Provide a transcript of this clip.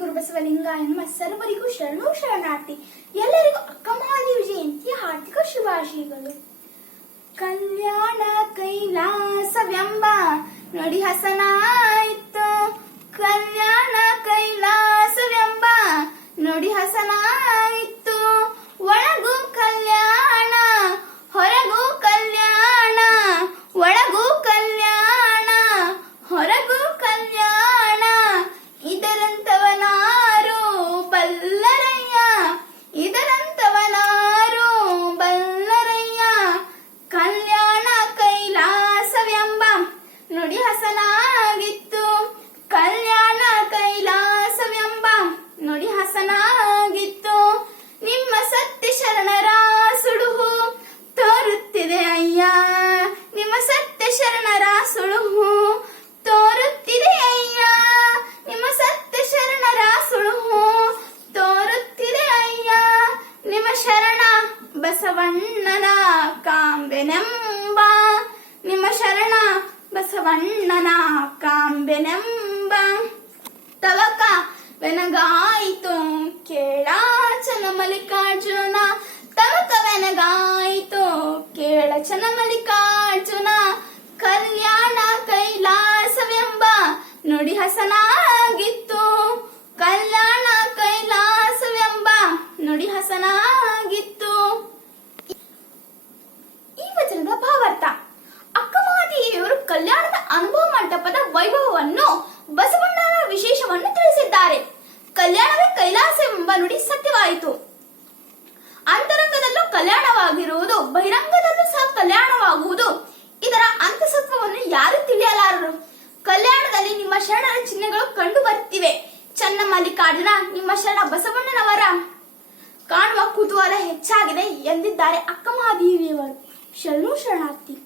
ಗುರುಬಸವಲಿಂಗಾಯ ನಮಃ. ಸರ್ವರಿಗೂ ಶರಣು ಶರಣಾರ್ಥಿ. ಎಲ್ಲರಿಗೂ ಅಕ್ಕ ಮಹಾದೇವಿ ಜಯಂತಿಯ ಹಾರ್ದಿಕ ಶುಭಾಶಯಗಳು. ಕಲ್ಯಾಣ ಕೈಲಾಸವೆಂಬ ನುಡಿ ಹಸನಾಯಿತು. ಕಲ್ಯಾಣ ಕೈಲಾಸವೆಂಬ ನುಡಿ ಹಸನಾಯಿತು. ಒಳಗೂ ಕಲ್ಯಾಣ ಹೊರಗೂ ಕಲ್ಯಾಣ, ಒಳಗೂ ಕಲ್ಯಾಣ ಹೊರಗೂ ಕಲ್ಯಾಣ. ಇದರಂತವನಾರು ಬಲ್ಲರಯ್ಯ, ಇದರಂತವನಾರು ಬಲ್ಲರಯ್ಯ. ಕಲ್ಯಾಣ ಕೈಲಾಸವೆಂಬ ನುಡಿ ಹಸನಾಗಿತ್ತು. ಕಲ್ಯಾಣ ಕೈಲಾಸವೆಂಬ ನುಡಿ ಹಸನಾಗಿತ್ತು. ನಿಮ್ಮ ಸತ್ಯ ಶರಣರ ಸುಳುಹು ತೋರುತ್ತಿದೆ ಅಯ್ಯ. ನಿಮ್ಮ ಸತ್ಯ ಶರಣರ ಸುಳುಹು ತೋರುತ್ತಿದೆ ಅಯ್ಯ. ನಿಮ್ಮ ಸತ್ಯ ಶರಣರ ಸುಳುಹು ತೋರುತ್ತಿದೆ ಅಯ್ಯ. ನಿಮ್ಮ ಶರಣ ಬಸವಣ್ಣನ ಕಾಂಬೆನೆಂಬ, ನಿಮ್ಮ ಶರಣ ಬಸವಣ್ಣನ ಕಾಂಬೆನೆಂಬ. ತವಕ ವೆನಗಾಯಿತು ಕೇಳಾಚನ ಮಲ್ಲಿಕಾರ್ಜುನ. ತವಕವೆನಗಾಯಿತು ಕೇಳಚನ ಮಲ್ಲಿಕಾರ್ಜುನ. ಕಲ್ಯಾಣ ಕೈಲಾಸವೆಂಬ ನುಡಿ ಹಸನಾಗಿತ್ತು. ಕಲ್ಯಾಣ ಕೈಲಾಸವೆಂಬ ನುಡಿ ಹಸನಾಗಿತ್ತು. ಈ ವಚನದ ಭಾವಾರ್ಥ: ಅಕ್ಕ ಮಹಾದೇವಿಯವರು ಕಲ್ಯಾಣದ ಅನುಭವ ಮಂಟಪದ ವೈಭವವನ್ನು, ಬಸವಣ್ಣನ ವಿಶೇಷವನ್ನು ತಿಳಿಸಿದ್ದಾರೆ. ಕಲ್ಯಾಣವೇ ಕೈಲಾಸವೆಂಬ ನುಡಿ ಸತ್ಯವಾಯಿತು. ಅಂತರಂಗದಲ್ಲೂ ಕಲ್ಯಾಣವಾಗಿರುವುದು, ಬಹಿರಂಗದಲ್ಲೂ ಸಹ ಕಲ್ಯಾಣವಾಗುವುದು. ಇದರ ಅಂತಸತ್ವವನ್ನು ಯಾರು ತಿಳಿಯಲಾರರು. ಕಲ್ಯಾಣದಲ್ಲಿ ನಿಮ್ಮ ಶರಣರ ಚಿಹ್ನೆಗಳು ಕಂಡು ಬರುತ್ತಿವೆ. ಚನ್ನ ಮಲ್ಲಿಕಾರ್ಜುನ, ನಿಮ್ಮ ಶರಣ ಬಸವಣ್ಣನವರ ಕಾಣುವ ಕುತೂಹಲ ಹೆಚ್ಚಾಗಿದೆ ಎಂದಿದ್ದಾರೆ ಅಕ್ಕ ಮಹಾದೇವಿಯವರು. ಶರಣು ಶರಣಾರ್ಥಿ.